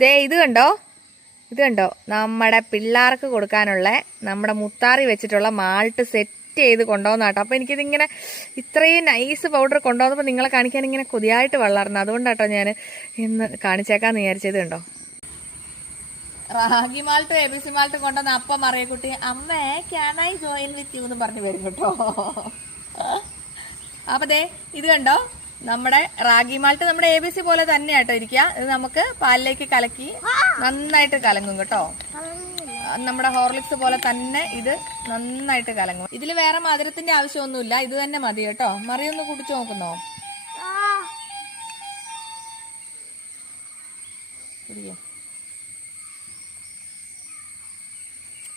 ദേ ഇത് കണ്ടോ നമ്മുടെ പിള്ളേർക്ക് കൊടുക്കാനുള്ള നമ്മുടെ മുത്താറി വെച്ചിട്ടുള്ള മാൾട്ട് സെറ്റ് ചെയ്ത് കൊണ്ടുപോകുന്ന കേട്ടോ. അപ്പോൾ എനിക്കിതിങ്ങനെ ഇത്രയും നൈസ് പൗഡർ കൊണ്ടുപോകുന്നപ്പോൾ നിങ്ങളെ കാണിക്കാൻ ഇങ്ങനെ കൊതിയായിട്ട് വളർന്നു. അതുകൊണ്ടാട്ടോ ഞാൻ ഇന്ന് കാണിച്ചേക്കാന്ന് വിചാരിച്ചത്. കണ്ടോ റാഗി മാൾട്ടും ABC മാൾട്ടും കൊണ്ടുവന്ന അപ്പം അറിയക്കുട്ടി അമ്മേ can I join with you എന്ന് പറഞ്ഞു വരും കേട്ടോ. അപ്പൊ ദേ ഇത് കണ്ടോ നമ്മുടെ റാഗി മാൾട്ട് നമ്മുടെ ABC പോലെ തന്നെ ആട്ടോ ഇരിക്കുക. ഇത് നമുക്ക് പാലിലേക്ക് കലക്കി നന്നായിട്ട് കലങ്ങും കേട്ടോ. നമ്മുടെ ഹോർലിക്സ് പോലെ തന്നെ ഇത് നന്നായിട്ട് കലങ്ങും. ഇതിൽ വേറെ മധുരത്തിന്റെ ആവശ്യമൊന്നുമില്ല, ഇത് തന്നെ മതി കേട്ടോ. മറിയൊന്ന് കുടിച്ചു നോക്കുന്നോ?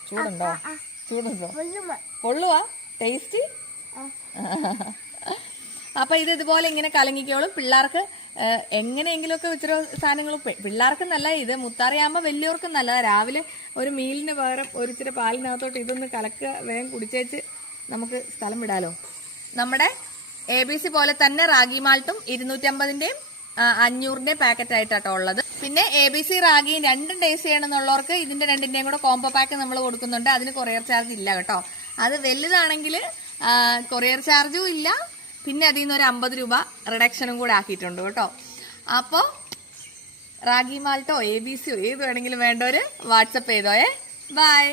ചൂടുണ്ടോ? കൊള്ളുവാ ടേസ്റ്റ്? അപ്പൊ ഇത് ഇതുപോലെ ഇങ്ങനെ കലങ്ങിക്കോളും. പിള്ളേർക്ക് എങ്ങനെയെങ്കിലുമൊക്കെ ഇച്ചിരി സാധനങ്ങൾ പിള്ളേർക്ക് നല്ല, ഇത് മുത്താറിയാകുമ്പോൾ വലിയവർക്കും നല്ലതാണ്. രാവിലെ ഒരു മീലിന് പകരം ഒരിച്ചിരി പാലിനകത്തോട്ട് ഇതൊന്ന് കലക്കുക, വേഗം കുടിച്ചേച്ച് നമുക്ക് സ്ഥലം വിടാലോ. നമ്മുടെ ABC പോലെ തന്നെ റാഗി മാൾട്ടും 250-ന്റെയും 500-ന്റെയും പാക്കറ്റ് ആയിട്ടാട്ടോ ഉള്ളത്. പിന്നെ ABC റാഗിയും രണ്ടും ടേസ്റ്റ് ചെയ്യണമെന്നുള്ളവർക്ക് ഇതിന്റെ രണ്ടിന്റെയും കൂടെ കോംബോ പാക്ക് നമ്മൾ കൊടുക്കുന്നുണ്ട്. അതിന് കൊറിയർ ചാർജ് ഇല്ല കേട്ടോ. അത് വലുതാണെങ്കിൽ കൊറിയർ ചാർജും ഇല്ല, പിന്നെ അതിൽ നിന്ന് ഒരു 50 രൂപ റിഡക്ഷനും കൂടെ ആക്കിയിട്ടുണ്ട് കേട്ടോ. അപ്പോൾ റാഗി മാൾട്ടോ ABC ഏത് വേണമെങ്കിലും വേണ്ടവര് വാട്സപ്പ് ചെയ്തോയേ. ബൈ.